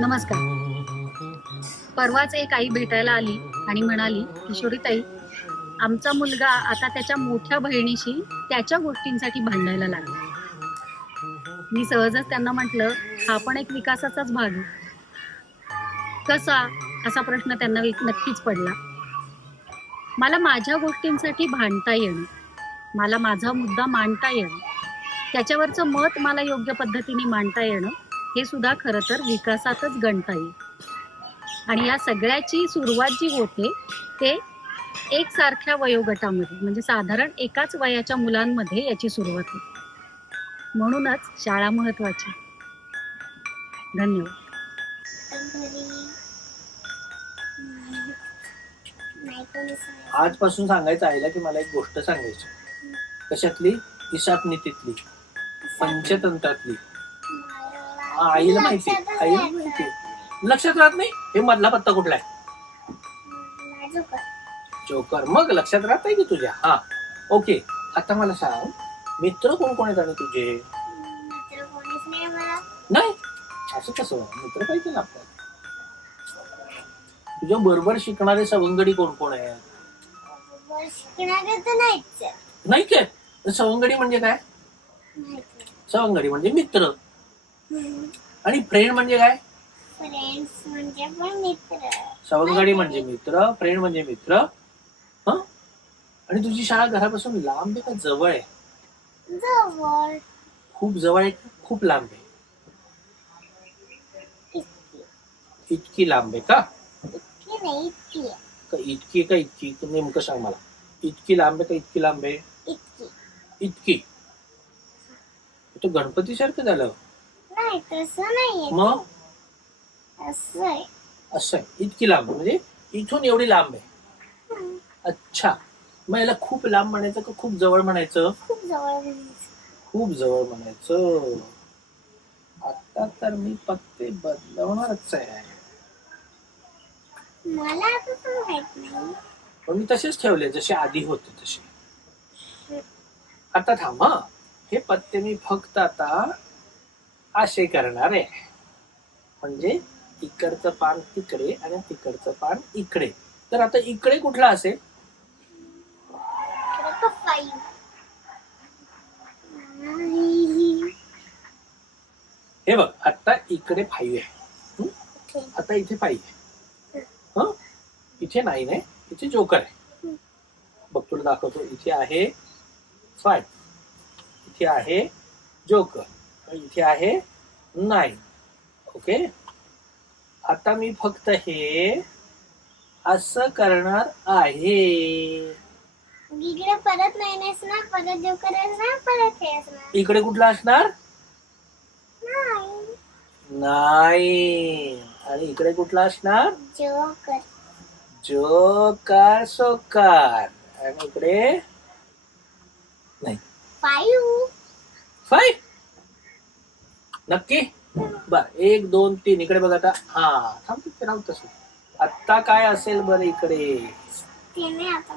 नमस्कार. परवाच एक आई भेटायला आली आणि म्हणाली, किशोरीताई, आमचा मुलगा आता त्याच्या मोठ्या बहिणीशी त्याच्या गोष्टींसाठी भांडायला लागला. मी सहजच त्यांना म्हटलं, हा पण एक विकासाचाच भाग आहे. कसा, असा प्रश्न त्यांना नक्कीच पडला. मला माझ्या गोष्टींसाठी भांडता येणं, मला माझा मुद्दा मांडता येणं, त्याच्यावरचं मत मला योग्य पद्धतीने मांडता येणं, हे सुद्धा खरं तर विकासातच गणता येईल. आणि या सगळ्याची सुरुवात जी होते ते एकसारख्या वयोगटामध्ये, म्हणजे साधारण एकाच वयाच्या मुलांमध्ये याची सुरुवात होते. म्हणूनच शाळा महत्वाची. धन्यवाद. आजपासून सांगायचं आईला की मला एक गोष्ट सांगायची. कशातली? हिसाब नीतीतली, पंचतंत्रातली. आईला माहिती, आईला माहिती. लक्षात राहत नाही हे मधला पत्ता कुठला आहे? जोकर. मग लक्षात राहत आहे की तुझ्या? हा, ओके. आता मला सांग, मित्र कोण कोण आहेत आणि तुझे? नाही, असं कसं? मित्र पाहिजे ना आपल्याला. तुझ्या बरोबर शिकणारे सवंगडी कोण कोण आहेत? नाही काय? सवंगडी म्हणजे काय? सवंगडी म्हणजे मित्र. आणि फ्रेंड म्हणजे काय? फ्रेंड्स म्हणजे पण मित्र. सवंगडी म्हणजे मित्र, फ्रेंड म्हणजे मित्र. हा. आणि तुझी शाळा घरापासून लांब आहे का जवळ आहे? जवळ. खूप जवळ आहे का खूप लांब आहे? इतकी लांब आहे का? इतकी नाही, इतकी आहे. का इतकी का इतकी? तू नेमकं सांग मला. इतकी लांब आहे का इतकी लांब आहे? इतकी. इतकी. तो गणपती सारखं झालं. नाही, तसं नाहीये. मग असं आहे. असं आहे. इतकी लांब म्हणजे इथून एवढी लांब आहे. अच्छा. मग याला खूप लांब म्हणायचं का खूप जवळ म्हणायचं? खूप जवळ म्हणायचं. खूप जवळ म्हणायचं. आता तर मी पत्ते बदलवणारच आहे. मला आता पण माहित नाही. पण मी तसेच ठेवले जसे आधी होते तसे. आता थांबा, हे पत्ते मी फक्त आता असे करणार आहे. म्हणजे इकडचं पान तिकडे आणि तिकडचं पान इकडे. तर आता इकडे कुठला असेल? हे बघ, आता इकडे 5 आहे. आता इथे 5 आहे. हा, इथे 9 आहे, इथे जोकर आहे. बघ तुला दाखवतो. इथे आहे 5, इथे आहे जोकर, इथे आहे 9. ओके. आता मी फक्त हे असं करणार आहे. इकडे परत नाही असणार, परत जोकर असणार, परत हे असणार. इकडे कुठला असणार? नाही. नाही. आणि इकडे कुठला असणार? जोकर. जोकर सोकार. आणि इकडे नाही. 5. नक्की? बर, 1 2 3 इकडे बघ आता. हा, थांब तिथे राहू तसं. आता काय असेल बरं इकडे? ते नाही आता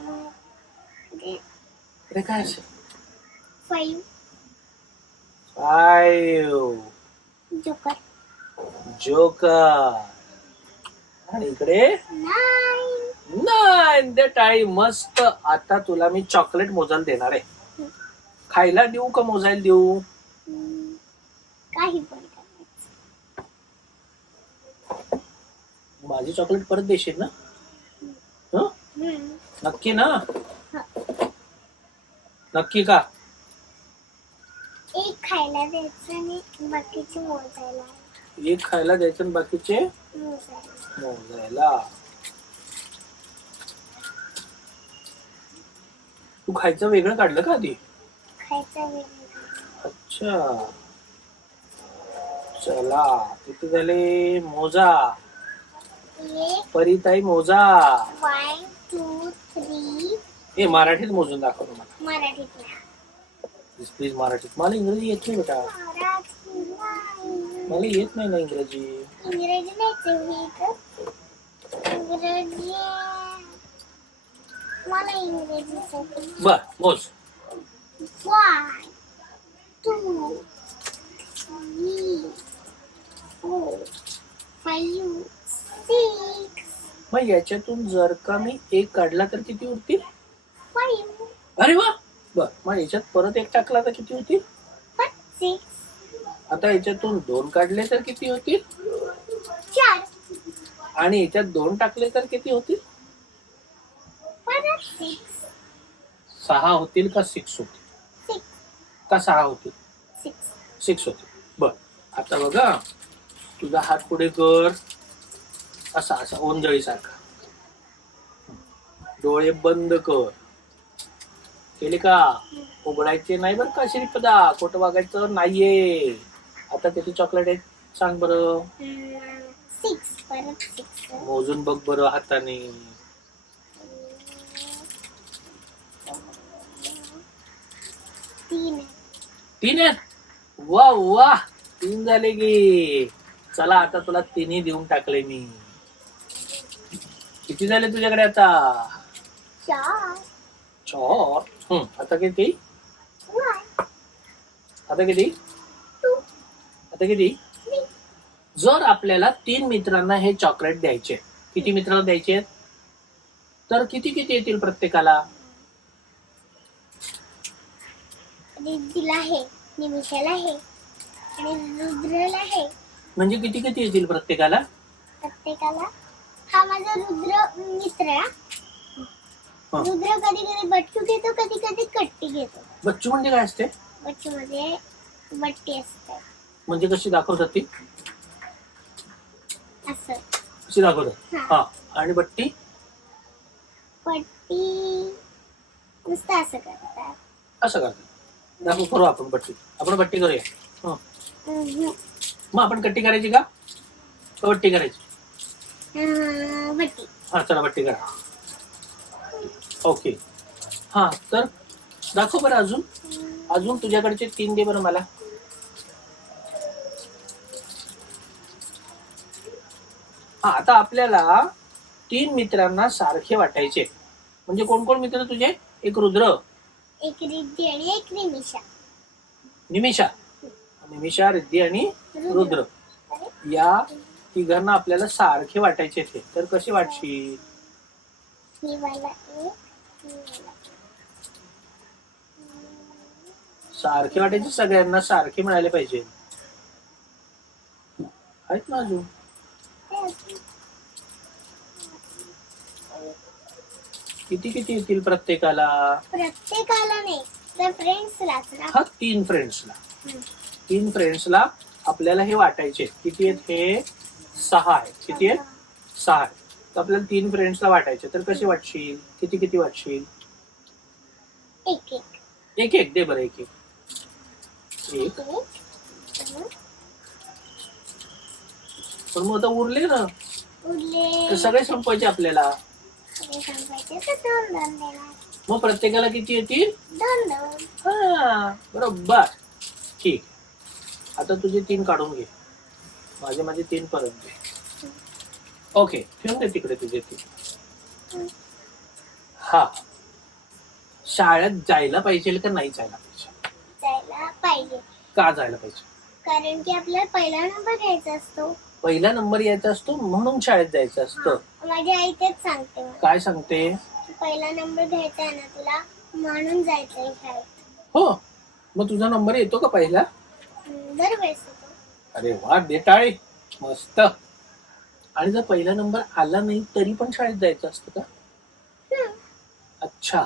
इकडे काय असेल? 5. 5. जोकर. जोकर. आणि इकडे 9. 9. दे टाळी. मस्त. आता तुला मी चॉकलेट मोजायला देणार आहे. खायला देऊ का मोजायला देऊ? काही पण करायचं. माझी चॉकलेट परत देशील ना? नक्की ना? नक्की का? एक खायला द्यायचं आणि बाकीचे मोजायला. एक खायला द्यायचं आणि बाकीचे मोजायला. तू खायचं वेगळं काढलं का आधी? खायचं वेगळं. अच्छा. चला, किती झाले? मोजा. परीताई मोजा. 1 2 3. हे मराठीत मोजून दाखव मला. मराठीत. प्लीज मराठीत. मला इंग्रजी येत नाही बेटा. मला येत नाही ना इंग्रजी. इंग्रजी नाही. इंग्रजी मला इंग्रजी. बर, मोज. 1 2 3 मग याच्यातून जर का मी एक काढला तर किती उरतील? 5 अरे वा. बर, मग याच्यात परत एक टाकला तर किती होतील? 6 आता याच्यातून 2 काढले तर किती होतील? 4 आणि याच्यात 2 टाकले तर किती होतील? परत 6 6 होतील का 6 होतील? 6 का 6 होतील? 6 6 होतील. बर, आता बघा, तुझा हात पुढे कर, असा असा ओंजळी सारखा. डोळे बंद कर. केले का? उघडायचे नाही बरं का श्रीपदा, खोटं वागायचं नाहीये. आता किती चॉकलेट आहेत सांग बरं. 6 परत 6 मोजून बघ बरं हाताने. 3 3 आहेत. वा वा, 3 झाले की. चला आता तुला 3 देऊन टाकले मी. किती झाले तुझ्याकडे आता? 4 4. आता किती? 1 आता किती? 2 आता किती? 3 जर आपल्याला 3 मित्रांना हे चॉकलेट द्यायचे, किती मित्रांना द्यायचे तर किती किती येतील प्रत्येकाला? रिद्धीला आहे, निमिषाला आहे आणि रुद्रला आहे. म्हणजे किती किती येतील प्रत्येकाला? प्रत्येकाला. हा माझा रुद्र मित्र आहे. हा. रुद्र कधी कधी बट्टू घेतो, कधी कधी कट्टी घेतो. बच्चू म्हणजे काय असते? बच्चू मध्ये बट्टी असते म्हणजे कशी दाखवतात ती? असं. कशी दाखवतात? हा. हा. आणि बट्टी? पट्टी नुसतं असं करतात. असं करतात. दाखवू, करू आपण बट्टी. आपण बट्टी करूया. हं. मग आपण कट्टी करायची का बट्टी करायची? बट्टी. हा, चला बट्टी करा. ओके. हा, तर दाखव बरं अजून. अजून तुझ्याकडचे 3 दे बरं मला. हा, आता आपल्याला 3 मित्रांना सारखे वाटायचे. म्हणजे कोण कोण मित्र तुझे? एक रुद्र, एक रिद्धी आणि एक निमिषा. निमिषा, रिद्धी आणि रुद्र. या तिघांना आपल्याला सारखे वाटायचे ते. तर कसे वाटशील? ही वाला एक, ही वाला. सारखे वाटायचे, सगळ्यांना सारखे मिळाले पाहिजे. आहेत ना अजून? किती किती येतील प्रत्येकाला? प्रत्येकाला नाही तर फ्रेंड्सलाच ना. हा, 3 फ्रेंड्सला. 3 फ्रेंड्सला आपल्याला हे वाटायचे. किती आहेत हे? 6 आहेत. किती आहेत? 6 आहेत. तर आपल्याला 3 फ्रेंड्सला वाटायचे. तर कसे वाटशील? किती किती वाटशील? एक एक एक एक दे बरं. एक एक. एक. पण मग आता उरले ना, उरले तर सगळे संपवायचे आपल्याला. सगळे संपायचे तर 2 2 देणार. मग प्रत्येकाला किती येतील? 2 2. हा, बरोबर. ठीक. आता तुझे 3 काढून घे. माझे 3 परत दे. ओके, ठेवून दे तिकडे तुझे 3. हा, शाळेत जायला पाहिजे का नाही जायला पाहिजे? जायला पाहिजे. का जायला पाहिजे? कारण की आपल्याला पहिला नंबर घ्यायचा असतो. पहिला नंबर यायचा असतो म्हणून शाळेत जायचं असतं. माझी आई तेच सांगते मला. काय सांगते? पहिला नंबर घ्यायचा आहे ना तुला, म्हणून जायचंय शाळेत. हो, मग तुझा नंबर येतो का पहिला? दरवेळेस येतो. अरे वा, देटाळे, मस्त. आणि जर पहिला नंबर आला नाही तरी पण शाळेत जायचं असतं का? अच्छा,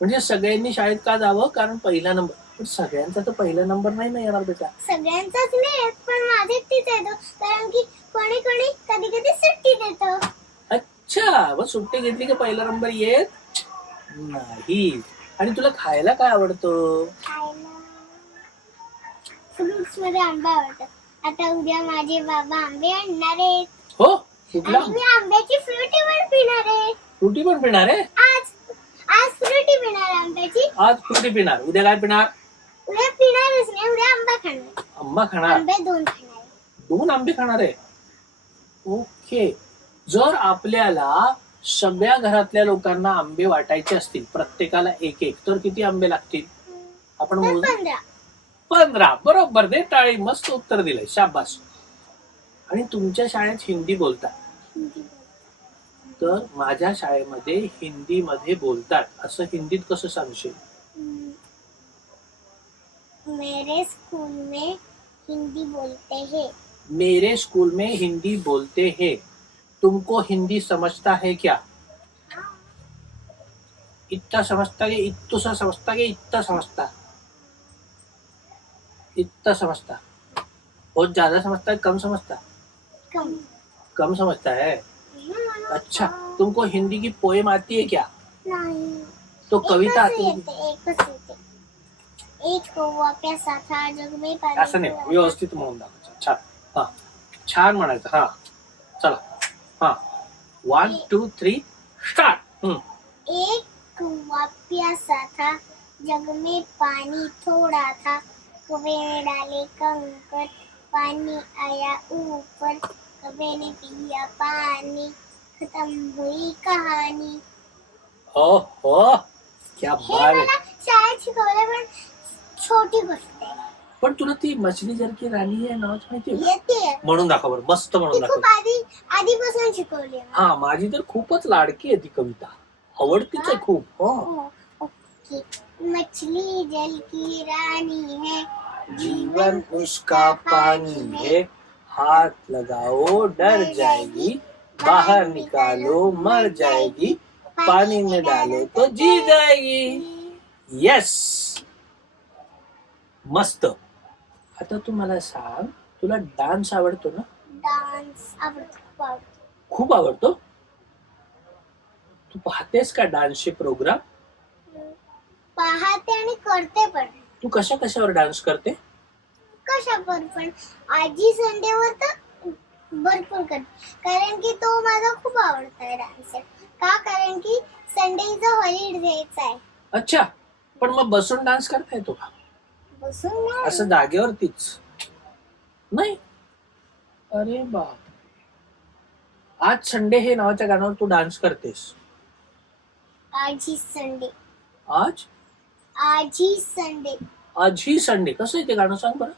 म्हणजे सगळ्यांनी शाळेत का जावं? कारण पहिला नंबर. पण सगळ्यांचा तर पहिला नंबर नाही ना येणार बेटा. सगळ्यांचाच नाही येत, पण माझे एकटीच येतो. कारण की कोणी कोणी कधी कधी सुट्टी देतो. अच्छा, मग सुट्टी घेतली का पहिला नंबर येत नाही. आणि तुला खायला काय आवडतं? खायला फ्रुट्स मध्ये आंबा आवडतो. आता उद्या माझे बाबा आंबे आणणार आहेत. हो, कुठला? आणि मी आंब्याची फ्रुटी पण पिणार आहे. फ्रुटी पण पिणार आहे? आज फ्रुटी पिणार आंब्याची. आज फ्रुटी पिणार, उद्या काय पिणार? उद्या पिणारच नाही, उद्या आंबा खाणार. आंबा खाणार? आंबे 2 खाणार. 2 आंबे खाणार आहे. ओके. जर आपल्याला सगळ्या घरातल्या लोकांना आंबे वाटायचे असतील, प्रत्येकाला एक एक, तर किती आंबे लागतील? आपण तर मोजू. 15. 15. बरोबर, दे टाळी. मस्त उत्तर दिलंय, शाबास. आणि तुमच्या शाळेत हिंदी बोलतात. तर माझ्या शाळेमध्ये हिंदीमध्ये बोलतात असं हिंदीत कसं सांगशील? मेरे स्कूल में हिंदी बोलते हैं. मेरे स्कूल में हिंदी बोलते हैं. तुमको हिंदी समझता है क्या? इतना समझता कि इतना समझता कि इतना समझता? इतना समझता. बहुत ज्यादा समझता है कम समझता? कम. कम समझता है. अच्छा, तुमको हिंदी की पोएम आती है क्या? नहीं. तो कविता आती है? एकच येते. एक कौवा प्यासा था जग में पाणी असं नाही, व्यवस्थित म्हणून दाखवायचं. छान. हा, छान म्हणायचं. हा, चला. हा, 1 2 3 स्टार्ट. एक कौवा प्यासा था जग में पानी थोड़ा था कौवे ने डाले कंकर पानी आया ऊपर कौवे ने पिया पानी खत्म हुई कहानी. हो हो, क्या हे बात आहे. मला शाळेत शिकवलं पण छोटी गोष्ट आहे. पण तुला ती मछली जर की राणी आहे नावाच माहितीये का? येते म्हणून दाखव बरं, मस्त म्हणून ती दाखव. खूप आधीपासून शिकवली आहे. हा, माझी तर खूपच लाडकी आहे ती कविता, आवडतीच आहे खूप. हो. ओके. मछली जल की रानी है जीवन उसका पानी है, हाथ लगाओ डर जाएगी, बाहर निकालो मर जाएगी, पानी में डालो तो जी जाएगी. येस, मस्त. आता तू मला सांग, तुला डान्स आवडतो ना? डान्स आवडतो, खूप आवडतो. खूप आवडतो. तू पाहतेस का डान्सचे प्रोग्राम? पाहते आणि करते पण. तू कशा कशावर डान्स करते? कशावर पण. आजी संडेवर तर भरपूर करते, कारण की तो माझा खूप आवडता डान्स आहे. का? कारण की संडेचा हॉलिडेच आहे. अच्छा, पण मग बसून डान्स करता येतो का? बसून नाही. असं जागेवरतीच नाही? अरे बाप, आज संडे हे नावाच्या गाण्यावर तू डान्स करतेस? आजी संडे. आज आजी संडे. आज ही संडे कसं आहे ते गाणं सांग बरं.